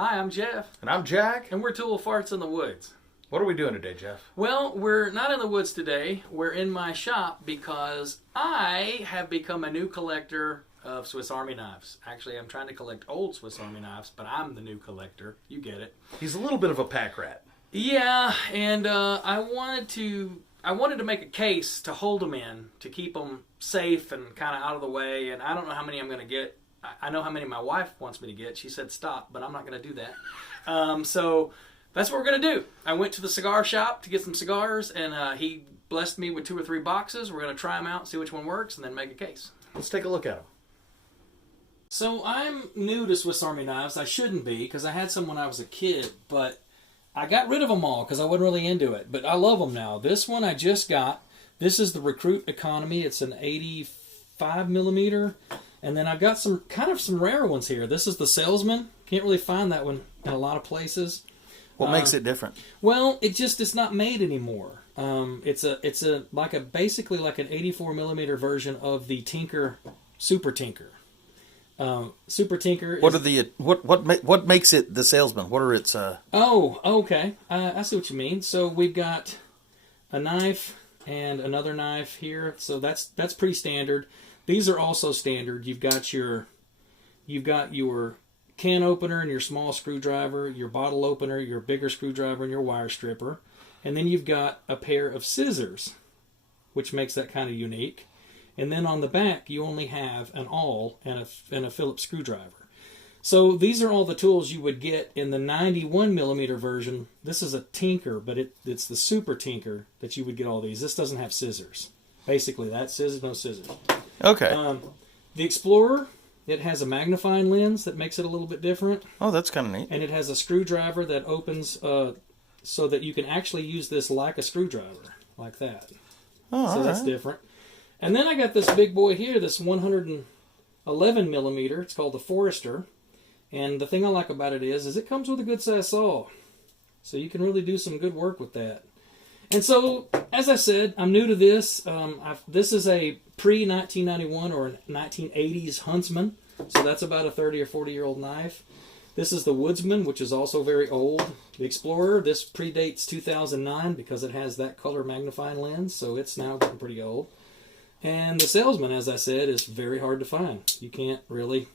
Hi, I'm Jeff. And I'm Jack. And we're Tool Farts in the Woods. What are we doing today, Jeff? Well, we're not in the woods today. We're in my shop because I have become a new collector of Swiss Army knives. Actually, I'm trying to collect old Swiss Army knives, but I'm the new collector. You get it. He's a little bit of a pack rat. Yeah, and I wanted to make a case to hold them in, to keep them safe and kind of out of the way. And I don't know how many I'm going to get. I know how many my wife wants me to get. She said stop, but I'm not going to do that. So that's what we're going to do. I went to the cigar shop to get some cigars, and he blessed me with 2 or 3 boxes. We're going to try them out, see which one works, and then make a case. Let's take a look at them. So I'm new to Swiss Army knives. I shouldn't be, because I had some when I was a kid, but I got rid of them all because I wasn't really into it. But I love them now. This one I just got. This is the Recruit Economy. It's an 85 millimeter. And then I've got some rare ones here. This is the Salesman. Can't really find that one in a lot of places. What makes it different? Well, it's not made anymore. It's basically like an 84 millimeter version of the Tinker Super Tinker. Super Tinker. What makes it the Salesman? What are its? Oh, okay. I see what you mean. So we've got a knife and another knife here. So that's pretty standard. These are also standard. You've got your can opener and your small screwdriver, your bottle opener, your bigger screwdriver, and your wire stripper. And then you've got a pair of scissors, which makes that kind of unique. And then on the back, you only have an awl and a Phillips screwdriver. So these are all the tools you would get in the 91 millimeter version. This is a Tinker, but it's the Super Tinker that you would get all these. This doesn't have scissors. Basically, that's scissors, no scissors. Okay. The Explorer, it has a magnifying lens that makes it a little bit different. Oh, that's kind of neat. And it has a screwdriver that opens so that you can actually use this like a screwdriver, like that. Oh, so that's different. And then I got this big boy here, this 111 millimeter. It's called the Forester. And the thing I like about it is it comes with a good size saw. So you can really do some good work with that. And so, as I said, I'm new to this. This is a pre-1991 or 1980s Huntsman. So that's about a 30 or 40-year-old knife. This is the Woodsman, which is also very old. The Explorer, this predates 2009 because it has that color magnifying lens. So it's now getting pretty old. And the Salesman, as I said, is very hard to find. You can't really...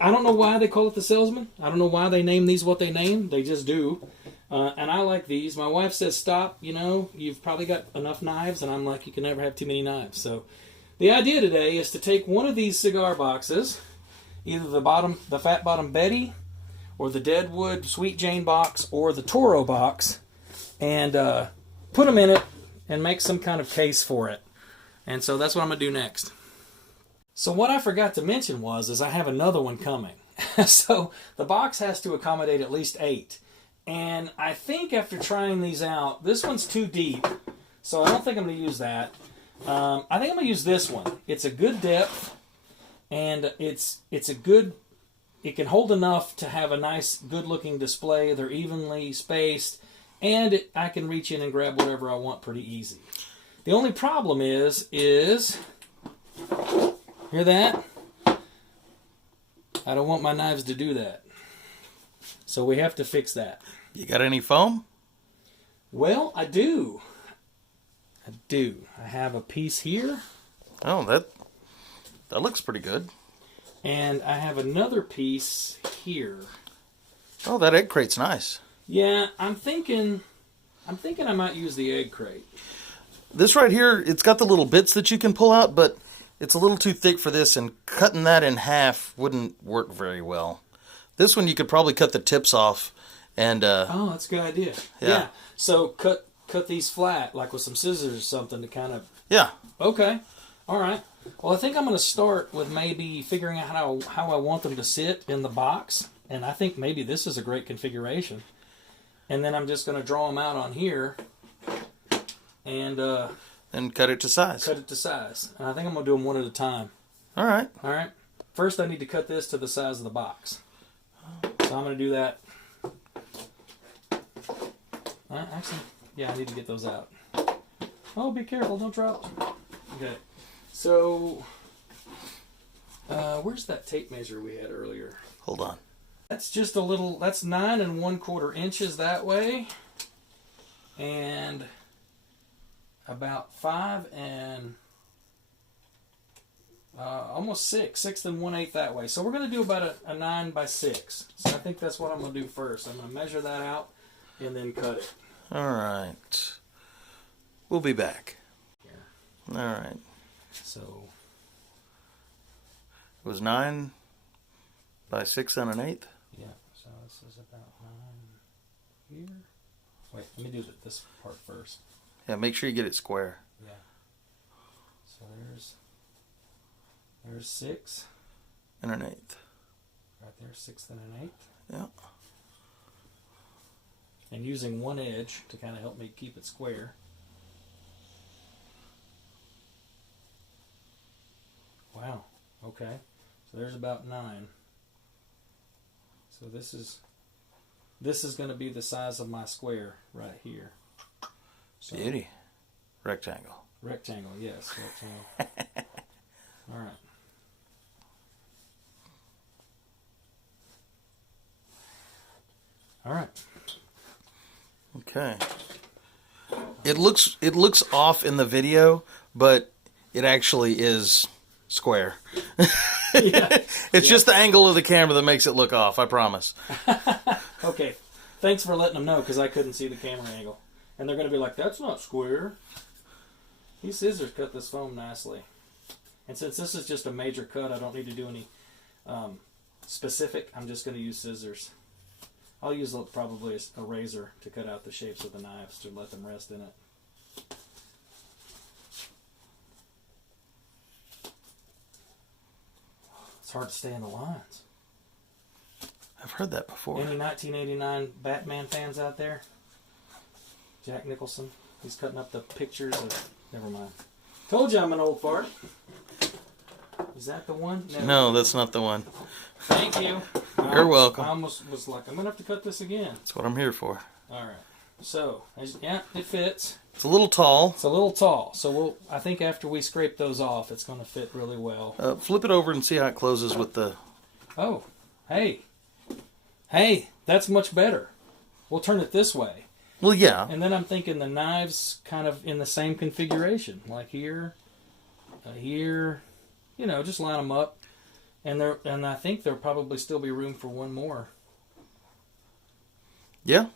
I don't know why they call it the Salesman. I don't know why they name these what they name. They just do. And I like these. My wife says, stop, you've probably got enough knives. And I'm like, you can never have too many knives. So the idea today is to take one of these cigar boxes, either the Fat Bottom Betty, or the Deadwood Sweet Jane box, or the Toro box, and put them in it and make some kind of case for it. And so that's what I'm going to do next. So what I forgot to mention is I have another one coming. So the box has to accommodate at least 8. And I think after trying these out, this one's too deep. So I don't think I'm going to use that. I think I'm going to use this one. It's a good depth. And it's a good... It can hold enough to have a nice, good-looking display. They're evenly spaced. And I can reach in and grab whatever I want pretty easy. The only problem is... Hear that? I don't want my knives to do that. So we have to fix that. You got any foam? Well, I do. I have a piece here. Oh, that looks pretty good. And I have another piece here. Oh, that egg crate's nice. Yeah, I'm thinking I might use the egg crate. This right here, it's got the little bits that you can pull out, but it's a little too thick for this, and cutting that in half wouldn't work very well. This one you could probably cut the tips off, and oh, that's a good idea. Yeah. So cut these flat, like with some scissors or something to kind of... Yeah. Okay. All right. Well, I think I'm going to start with maybe figuring out how I want them to sit in the box, and I think maybe this is a great configuration. And then I'm just going to draw them out on here, and cut it to size. Cut it to size. And I think I'm going to do them one at a time. All right. All right. First, I need to cut this to the size of the box. So I'm going to do that. Actually, yeah, I need to get those out. Oh, be careful. Don't drop. Okay. So, where's that tape measure we had earlier? Hold on. That's just a little, that's 9 1/4 inches that way. And about 5 and almost 6 1/8 that way. So we're going to do about a 9 by 6. So I think that's what I'm going to do first. I'm going to measure that out and then cut it. All right. We'll be back. Here. All right. So It was 9 by 6 1/8. yeah, so this is about 9 here. Wait, let me do this part first. Yeah, make sure you get it square. Yeah. So there's 6. 1/8. Right there, 6 1/8. Yeah. And using one edge to kind of help me keep it square. Wow. Okay. So there's about 9. So this is going to be the size of my square right here. So, Beauty. Rectangle. rectangle, yes, rectangle. All right. All right. Okay. It looks off in the video, but it actually is square. Yeah. It's just the angle of the camera that makes it look off, I promise. Okay. Thanks for letting them know, because I couldn't see the camera angle. And they're going to be like, that's not square. These scissors cut this foam nicely. And since this is just a major cut, I don't need to do any specific. I'm just going to use scissors. I'll use probably a razor to cut out the shapes of the knives to let them rest in it. It's hard to stay in the lines. I've heard that before. Any 1989 Batman fans out there? Jack Nicholson. He's cutting up the pictures of... Never mind. Told you I'm an old fart. Is that the one? No, that's not the one. Thank you. You're welcome. I almost was like, I'm going to have to cut this again. That's what I'm here for. All right. So, yeah, it fits. It's a little tall. It's a little tall. So I think after we scrape those off, it's going to fit really well. Flip it over and see how it closes with the... Oh, hey. Hey, that's much better. We'll turn it this way. Well, yeah. And then I'm thinking the knives kind of in the same configuration. Like here, here, you know, just line them up. And I think there'll probably still be room for one more. Yeah.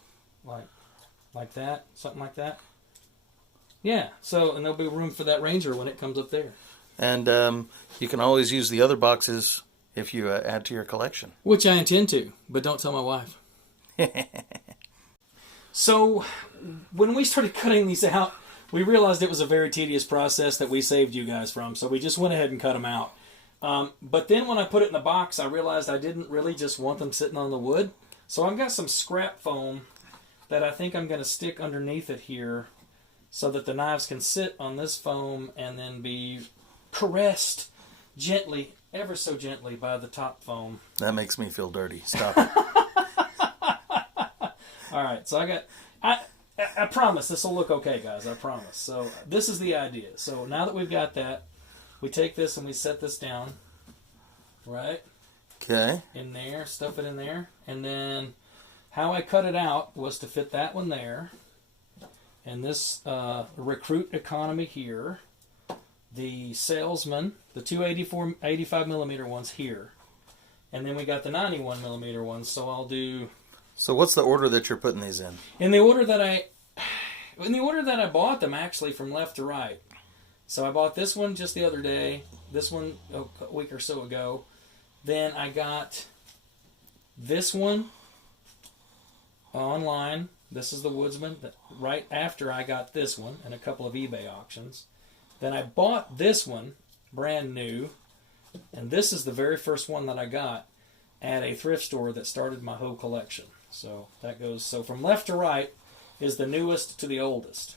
Like that, something like that. Yeah, so, and there'll be room for that Ranger when it comes up there. And you can always use the other boxes if you add to your collection. Which I intend to, but don't tell my wife. So, when we started cutting these out, we realized it was a very tedious process that we saved you guys from, so we just went ahead and cut them out. But then when I put it in the box, I realized I didn't really just want them sitting on the wood. So I've got some scrap foam that I think I'm going to stick underneath it here so that the knives can sit on this foam and then be caressed gently, ever so gently, by the top foam. That makes me feel dirty. Stop it. All right, so I promise this will look okay, guys. I promise. So this is the idea. So now that we've got that, we take this and we set this down, right? Okay. In there, stuff it in there, and then how I cut it out was to fit that one there, and this Recruit Economy here, the Salesman, the two 85 millimeter ones here, and then we got the 91 millimeter ones. So I'll do. So what's the order that you're putting these in? In the order that I bought them, actually, from left to right. So I bought this one just the other day, this one a week or so ago. Then I got this one online. This is the Woodsman. Right after I got this one and a couple of eBay auctions. Then I bought this one, brand new. And this is the very first one that I got at a thrift store that started my whole collection. So that goes, so from left to right is the newest to the oldest.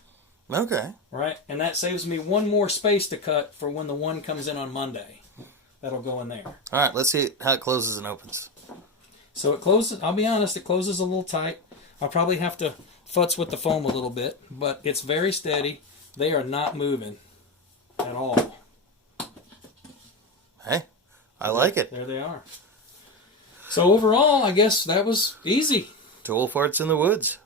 Okay. Right? And that saves me one more space to cut for when the one comes in on Monday. That'll go in there. All right, let's see how it closes and opens. So it closes, I'll be honest, it closes a little tight. I'll probably have to futz with the foam a little bit, but it's very steady. They are not moving at all. Hey, I like it. There they are. So overall, I guess that was easy. Tool farts in the woods.